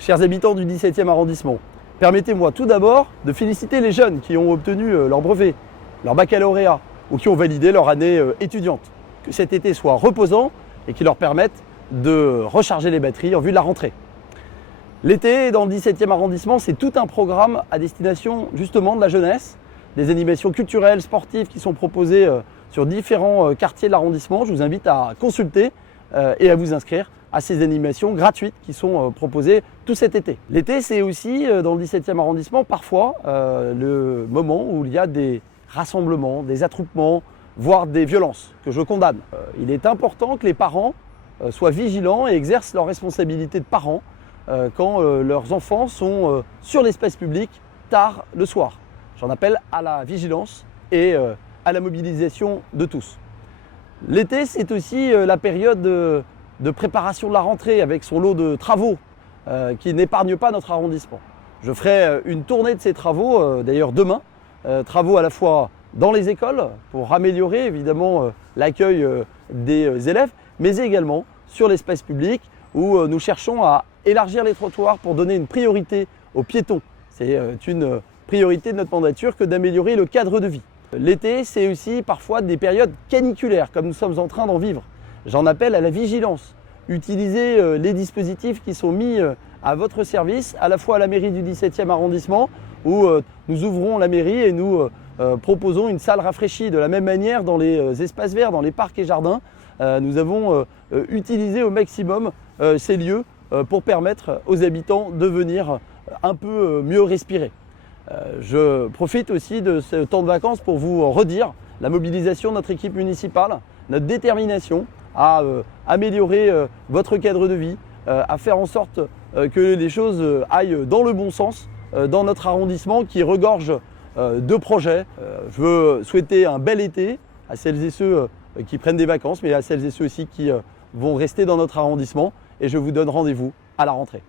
Chers habitants du 17e arrondissement, permettez-moi tout d'abord de féliciter les jeunes qui ont obtenu leur brevet, leur baccalauréat ou qui ont validé leur année étudiante. Que cet été soit reposant et qu'il leur permette de recharger les batteries en vue de la rentrée. L'été, dans le 17e arrondissement, c'est tout un programme à destination justement de la jeunesse, des animations culturelles, sportives qui sont proposées sur différents quartiers de l'arrondissement. Je vous invite à consulter et à vous inscrire à ces animations gratuites qui sont proposées tout cet été. L'été, c'est aussi, dans le 17e arrondissement, parfois le moment où il y a des rassemblements, des attroupements, voire des violences que je condamne. Il est important que les parents soient vigilants et exercent leur responsabilité de parents quand leurs enfants sont sur l'espace public tard le soir. J'en appelle à la vigilance et à la mobilisation de tous. L'été, c'est aussi la période de préparation de la rentrée avec son lot de travaux qui n'épargne pas notre arrondissement. Je ferai une tournée de ces travaux, d'ailleurs demain, travaux à la fois dans les écoles pour améliorer évidemment l'accueil des élèves, mais également sur l'espace public où nous cherchons à élargir les trottoirs pour donner une priorité aux piétons. C'est une priorité de notre mandature que d'améliorer le cadre de vie. L'été, c'est aussi parfois des périodes caniculaires comme nous sommes en train d'en vivre. J'en appelle à la vigilance. Utilisez les dispositifs qui sont mis à votre service, à la fois à la mairie du 17e arrondissement où nous ouvrons la mairie et nous proposons une salle rafraîchie. De la même manière, dans les espaces verts, dans les parcs et jardins, nous avons utilisé au maximum ces lieux pour permettre aux habitants de venir un peu mieux respirer. Je profite aussi de ce temps de vacances pour vous redire la mobilisation de notre équipe municipale, notre détermination à améliorer votre cadre de vie, à faire en sorte que les choses aillent dans le bon sens dans notre arrondissement qui regorge de projets. Je veux souhaiter un bel été à celles et ceux qui prennent des vacances, mais à celles et ceux aussi qui vont rester dans notre arrondissement. Et je vous donne rendez-vous à la rentrée.